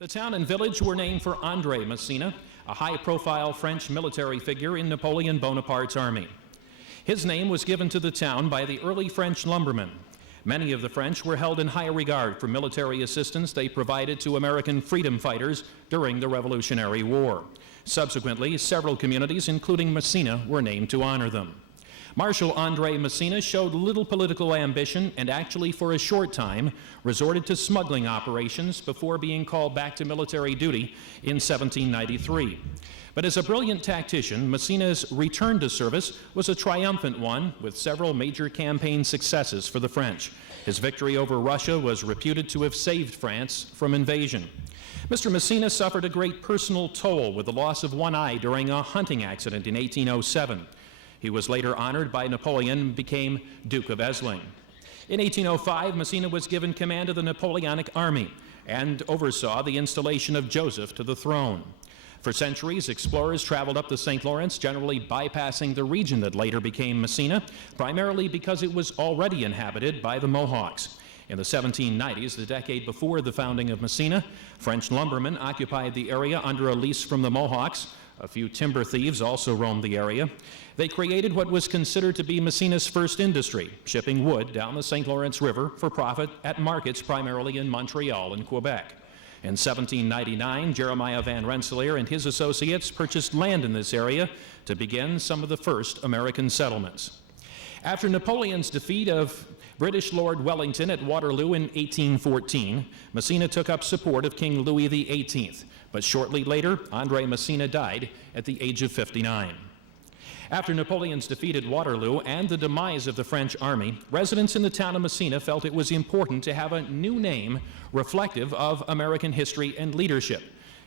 The town and village were named for André Massena, a high-profile French military figure in Napoleon Bonaparte's army. His name was given to the town by the early French lumbermen. Many of the French were held in high regard for military assistance they provided to American freedom fighters during the Revolutionary War. Subsequently, several communities, including Massena, were named to honor them. Marshal André Massena showed little political ambition and actually, for a short time, resorted to smuggling operations before being called back to military duty in 1793. But as a brilliant tactician, Massena's return to service was a triumphant one, with several major campaign successes for the French. His victory over Russia was reputed to have saved France from invasion. Mr. Massena suffered a great personal toll with the loss of one eye during a hunting accident in 1807. He was later honored by Napoleon and became Duke of Essling. In 1805, Massena was given command of the Napoleonic army and oversaw the installation of Joseph to the throne. For centuries, explorers traveled up the St. Lawrence, generally bypassing the region that later became Massena, primarily because it was already inhabited by the Mohawks. In the 1790s, the decade before the founding of Massena, French lumbermen occupied the area under a lease from the Mohawks. A few timber thieves also roamed the area. They created what was considered to be Massena's first industry, shipping wood down the St. Lawrence River for profit at markets primarily in Montreal and Quebec. In 1799, Jeremiah Van Rensselaer and his associates purchased land in this area to begin some of the first American settlements. After Napoleon's defeat of British Lord Wellington at Waterloo in 1814, Massena took up support of King Louis XVIII, but shortly later, André Massena died at the age of 59. After Napoleon's defeat at Waterloo and the demise of the French army, residents in the town of Massena felt it was important to have a new name reflective of American history and leadership.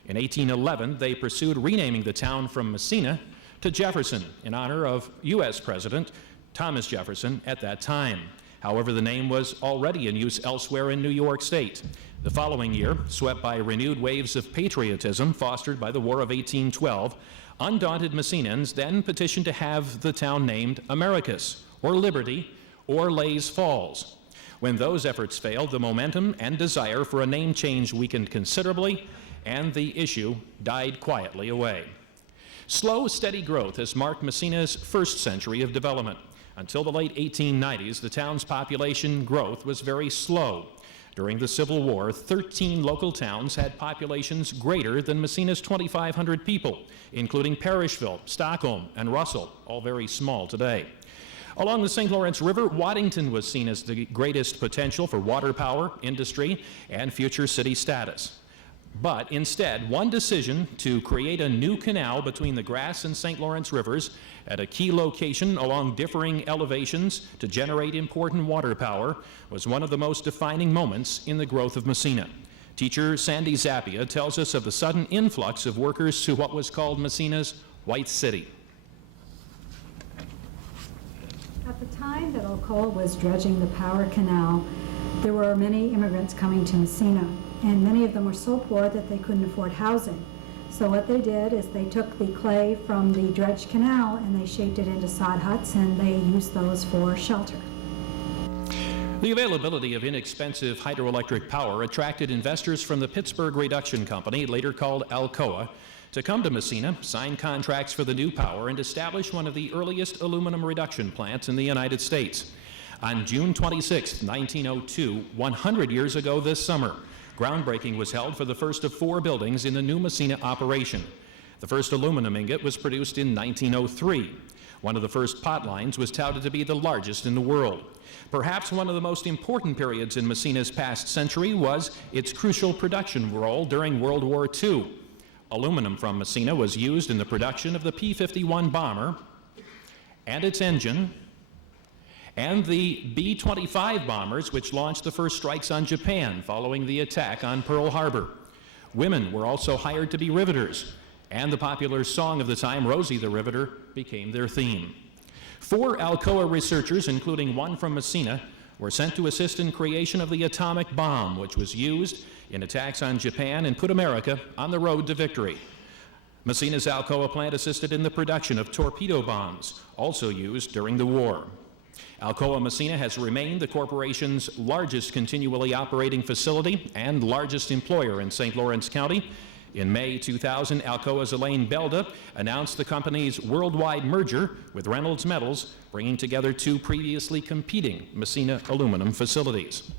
In 1811, they pursued renaming the town from Massena to Jefferson in honor of U.S. President Thomas Jefferson at that time. However, the name was already in use elsewhere in New York State. The following year, swept by renewed waves of patriotism fostered by the War of 1812, undaunted Massenans then petitioned to have the town named Americus, or Liberty, or Lays Falls. When those efforts failed, the momentum and desire for a name change weakened considerably, and the issue died quietly away. Slow, steady growth has marked Massena's first century of development. Until the late 1890s, the town's population growth was very slow. During the Civil War, 13 local towns had populations greater than Massena's 2,500 people, including Parishville, Stockholm, and Russell, all very small today. Along the St. Lawrence River, Waddington was seen as the greatest potential for water power, industry, and future city status. But instead, one decision to create a new canal between the Grass and St. Lawrence rivers at a key location along differing elevations to generate important water power was one of the most defining moments in the growth of Massena. Teacher Sandy Zappia tells us of the sudden influx of workers to what was called Massena's White City. At the time that Alcoa was dredging the power canal, there were many immigrants coming to Massena, and many of them were so poor that they couldn't afford housing. So what they did is they took the clay from the dredged canal and they shaped it into sod huts, and they used those for shelter. The availability of inexpensive hydroelectric power attracted investors from the Pittsburgh Reduction Company, later called Alcoa, to come to Massena, sign contracts for the new power, and establish one of the earliest aluminum reduction plants in the United States. On June 26, 1902, 100 years ago this summer, groundbreaking was held for the first of 4 buildings in the new Massena operation. The first aluminum ingot was produced in 1903. One of the first pot lines was touted to be the largest in the world. Perhaps one of the most important periods in Massena's past century was its crucial production role during World War II. Aluminum from Massena was used in the production of the P-51 bomber and its engine, and the B-25 bombers, which launched the first strikes on Japan following the attack on Pearl Harbor. Women were also hired to be riveters, and the popular song of the time, Rosie the Riveter, became their theme. 4 Alcoa researchers, including one from Massena, were sent to assist in creation of the atomic bomb, which was used in attacks on Japan and put America on the road to victory. Massena's Alcoa plant assisted in the production of torpedo bombs, also used during the war. Alcoa Massena has remained the corporation's largest continually operating facility and largest employer in St. Lawrence County. In May 2000, Alcoa's Elaine Belda announced the company's worldwide merger with Reynolds Metals, bringing together two previously competing Massena aluminum facilities.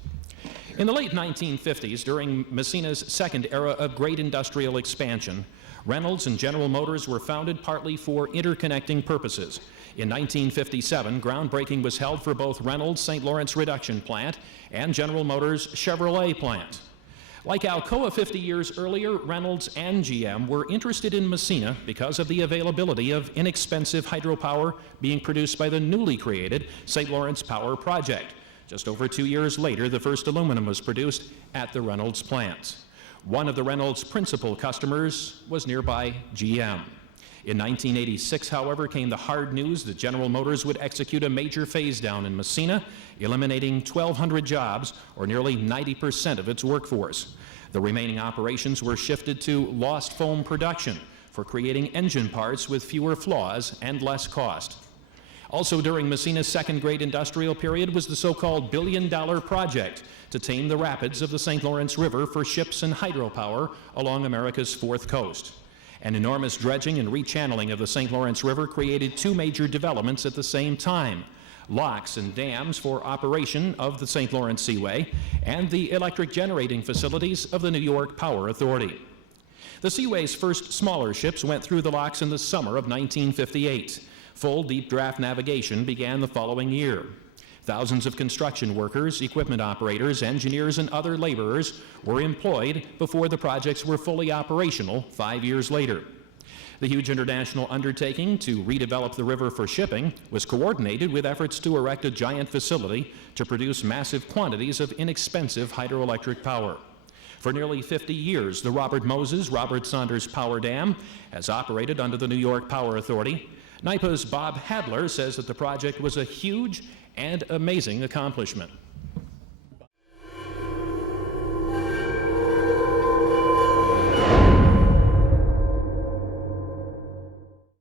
In the late 1950s, during Massena's second era of great industrial expansion, Reynolds and General Motors were founded partly for interconnecting purposes. In 1957, groundbreaking was held for both Reynolds' St. Lawrence Reduction Plant and General Motors' Chevrolet plant. Like Alcoa 50 years earlier, Reynolds and GM were interested in Massena because of the availability of inexpensive hydropower being produced by the newly created St. Lawrence Power Project. Just over 2 years later, the first aluminum was produced at the Reynolds plant. One of the Reynolds' principal customers was nearby GM. In 1986, however, came the hard news that General Motors would execute a major phase-down in Massena, eliminating 1,200 jobs, or nearly 90% of its workforce. The remaining operations were shifted to lost foam production for creating engine parts with fewer flaws and less cost. Also during Massena's second great industrial period was the so-called billion-dollar project to tame the rapids of the St. Lawrence River for ships and hydropower along America's fourth coast. An enormous dredging and rechanneling of the St. Lawrence River created two major developments at the same time: locks and dams for operation of the St. Lawrence Seaway and the electric generating facilities of the New York Power Authority. The Seaway's first smaller ships went through the locks in the summer of 1958. Full deep draft navigation began the following year. Thousands of construction workers, equipment operators, engineers, and other laborers were employed before the projects were fully operational 5 years later. The huge international undertaking to redevelop the river for shipping was coordinated with efforts to erect a giant facility to produce massive quantities of inexpensive hydroelectric power. For nearly 50 years, the Robert Saunders Power Dam has operated under the New York Power Authority. NYPA's Bob Hadler says that the project was a huge and amazing accomplishment.